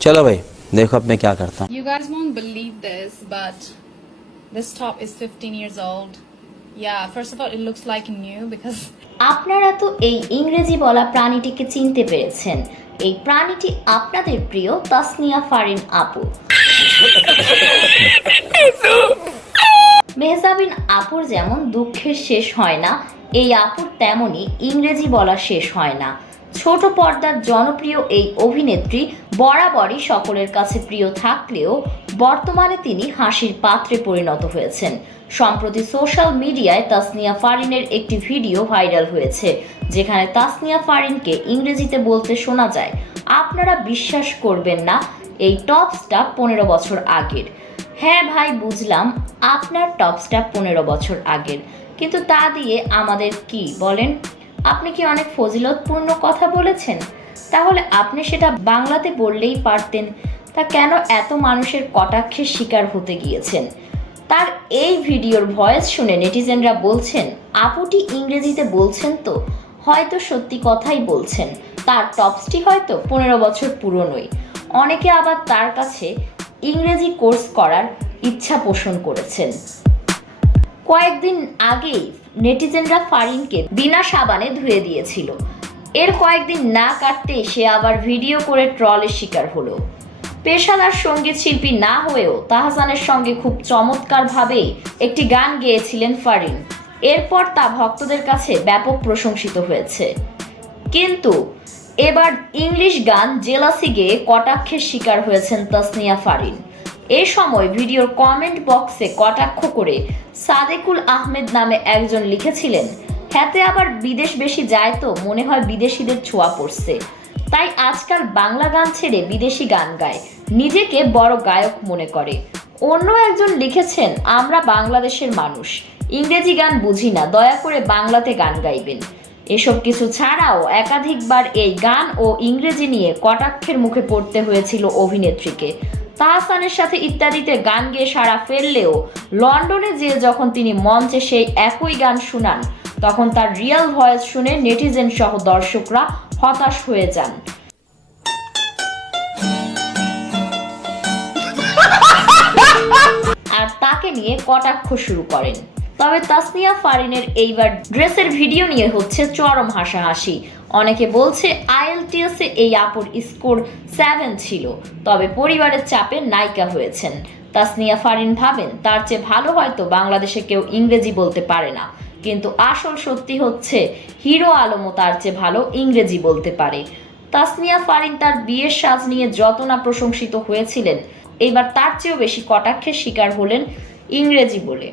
चलो भाई देखो अब मैं क्या करता हूँ। You guys won't believe this, but this top is 15 years old. Yeah, first of all, it looks like new because আপনারা তো এই ইংরেজি বলা প্রাণীটিকে চিনতে পেরেছেন। এই প্রাণীটি আপনাদের প্রিয় তাসনিয়া ফারিন আপু। মেহজাবিন আপুর যেমন দুঃখের শেষ হয় না, এই আপুর তেমনই ইংরেজি বলা শেষ হয় না। ছোট পর্দার জনপ্রিয় এই অভিনেত্রী বরাবরই সকলের কাছে প্রিয় থাকলেও বর্তমানে তিনি হাসির পাত্রে পরিণত হয়েছেন। সম্প্রতি সোশ্যাল মিডিয়ায় তাসনিয়া ফারিনের একটি ভিডিও ভাইরাল হয়েছে, যেখানে তাসনিয়া ফারিনকে ইংরেজিতে বলতে শোনা যায়, আপনারা বিশ্বাস করবেন না, এই টপসটা 15 বছর আগের। হ্যাঁ ভাই, বুঝলাম আপনার টপসটা 15 বছর আগের, কিন্তু তা দিয়ে আমাদের কি বলেন? আপনি কি অনেক ফজিলতপূর্ণ কথা বলেছেন? তাহলে আপনি সেটা বাংলাতে বললেই পারতেন, তা কেন এত মানুষের কটাক্ষের শিকার হতে গিয়েছেন? তার এই ভিডিওর ভয়েস শুনে নেটিজেনরা বলছেন, আপুটি ইংরেজিতে বলছেন তো, হয়তো সত্যি কথাই বলছেন, তার টপসটি হয়তো 15 বছর পুরনোই। অনেকে আবার তার কাছে ইংরেজি কোর্স করার ইচ্ছা পোষণ করেছেন। কয়েকদিন আগেই নেটিজেনরা ফারিনকে বিনা সাবানে ধুয়ে দিয়েছিল। এর কয়েকদিন না কাটতেই সে আবার ভিডিও করে ট্রলের শিকার হলো। পেশাদার সঙ্গীত শিল্পী না হয়েও তাহসানের সঙ্গে খুব চমৎকারভাবেই একটি গান গেয়েছিলেন ফারিন। এরপর তা ভক্তদের কাছে ব্যাপক প্রশংসিত হয়েছে। কিন্তু এবার ইংলিশ গান জেলাসি গেয়ে কটাক্ষের শিকার হয়েছেন তাসনিয়া ফারিন। এ সময় ভিডিওর কমেন্ট বক্সে কটাক্ষ করে সাদেকুল আহমেদ নামে একজন লিখেছিলেন, হাতে আবার বিদেশ বেশি যায় তো মনে হয় বিদেশিদের ছোঁয়া পড়ছে, তাই আজকাল বাংলা গান ছেড়ে বিদেশি গান গায়, নিজেকে বড় গায়ক মনে করে। অন্য একজন লিখেছেন, আমরা বাংলাদেশের মানুষ, ইংরেজি গান বুঝি না, দয়া করে বাংলাতে গান গাইবেন। এসব কিছু ছাড়াও একাধিকবার এই গান ও ইংরেজি নিয়ে কটাক্ষের মুখে পড়তে হয়েছিল অভিনেত্রীকে। তাহসানের সাথে ইত্যাদিতে গান গেয়ে সাড়া ফেললেও লন্ডনে যেয়ে যখন তিনি মঞ্চে সেই একই গান শুনান, তখন তার রিয়েল ভয়েস শুনে নেটিজেন সহ দর্শকরা হতাশ হয়ে যান। আর তাকে নিয়ে কটাক্ষ শুরু করেন। তবে তাসনিয়া ফারিনের এইবার ড্রেসের ভিডিও নিয়ে হচ্ছে চরম হাসাহাসি। অনেকে বলছে IELTS এ এই আপুর স্কোর 7 ছিল, তবে পরিবারের চাপে নায়িকা হয়েছেন। তাসনিয়া ফারিন ভাবেন তার চেয়ে ভালো হয়তো বাংলাদেশে কেউ ইংরেজি বলতে পারে না, কিন্তু আসল সত্যি হচ্ছে হিরো আলমও তার চেয়ে ভালো ইংরেজি বলতে পারে। তাসনিয়া ফারিন তার বিয়ের সাজ নিয়ে যত না প্রশংসিত হয়েছিলেন, এবার তার চেয়েও বেশি কটাক্ষের শিকার হলেন ইংরেজি বলে।